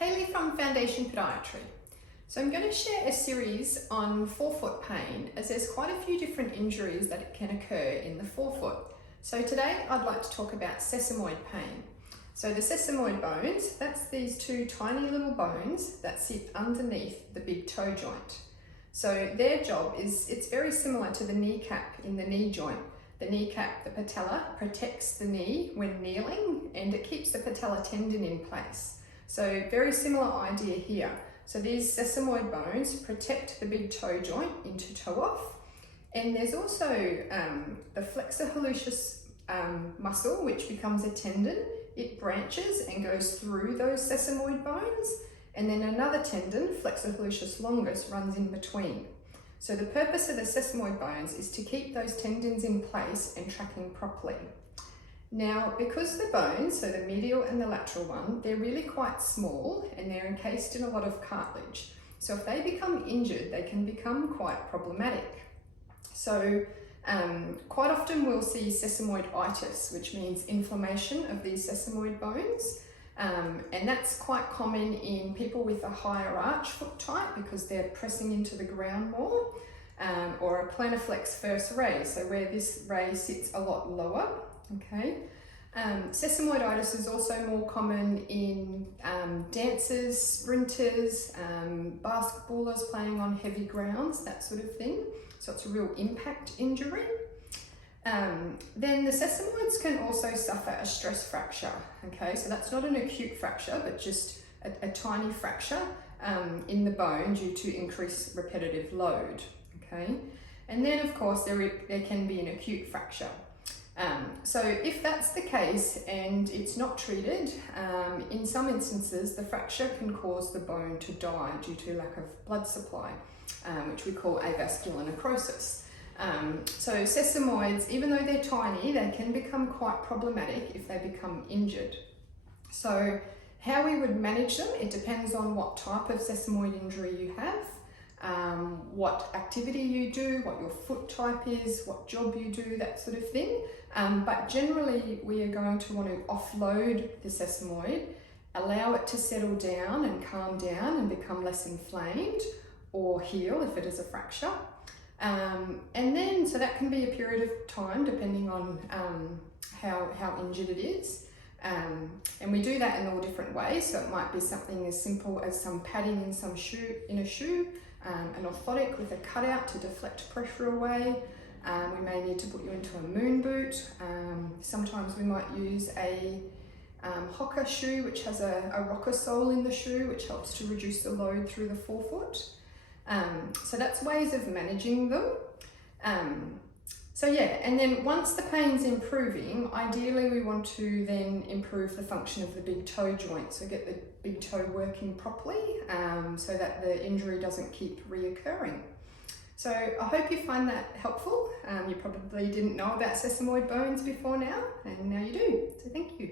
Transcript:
Hayley from Foundation Podiatry. So I'm going to share a series on forefoot pain, as there's quite a few different injuries that can occur in the forefoot. So today I'd like to talk about sesamoid pain. So the sesamoid bones, that's these two tiny little bones that sit underneath the big toe joint. So their job is, it's very similar to the kneecap in the knee joint. The kneecap, the patella, protects the knee when kneeling and it keeps the patella tendon in place. So very similar idea here. So these sesamoid bones protect the big toe joint into toe off. And there's also the flexor hallucis muscle, which becomes a tendon. It branches and goes through those sesamoid bones. And then another tendon, flexor hallucis longus, runs in between. So the purpose of the sesamoid bones is to keep those tendons in place and tracking properly. Now, because the bones, so the medial and the lateral one, they're really quite small and they're encased in a lot of cartilage. So if they become injured, they can become quite problematic. So quite often we'll see sesamoiditis, which means inflammation of these sesamoid bones. And that's quite common in people with a higher arch foot type because they're pressing into the ground more, or a plantarflex first ray, so where this ray sits a lot lower. Okay. Sesamoiditis is also more common in dancers, sprinters, basketballers playing on heavy grounds, that sort of thing. So it's a real impact injury. Then the sesamoids can also suffer a stress fracture. Okay, so that's not an acute fracture, but just a tiny fracture in the bone due to increased repetitive load. Okay, and then of course there can be an acute fracture. So if that's the case and it's not treated, in some instances the fracture can cause the bone to die due to lack of blood supply, which we call avascular necrosis. So sesamoids, even though they're tiny, they can become quite problematic if they become injured. So how we would manage them, it depends on what type of sesamoid injury you have, what activity you do, what your foot type is, what job you do, that sort of thing. But generally we are going to want to offload the sesamoid, allow it to settle down and calm down and become less inflamed, or heal if it is a fracture. And then, so that can be a period of time depending on how injured it is. And we do that in all different ways. So it might be something as simple as some padding in a shoe, an orthotic with a cutout to deflect pressure away. We may need to put you into a moon boot. Sometimes we might use a hocker shoe, which has a rocker sole in the shoe, which helps to reduce the load through the forefoot. So that's ways of managing them. So yeah, and then once the pain's improving, ideally we want to then improve the function of the big toe joint, so get the big toe working properly, so that the injury doesn't keep reoccurring. So I hope you find that helpful. You probably didn't know about sesamoid bones before now, and now you do. So thank you.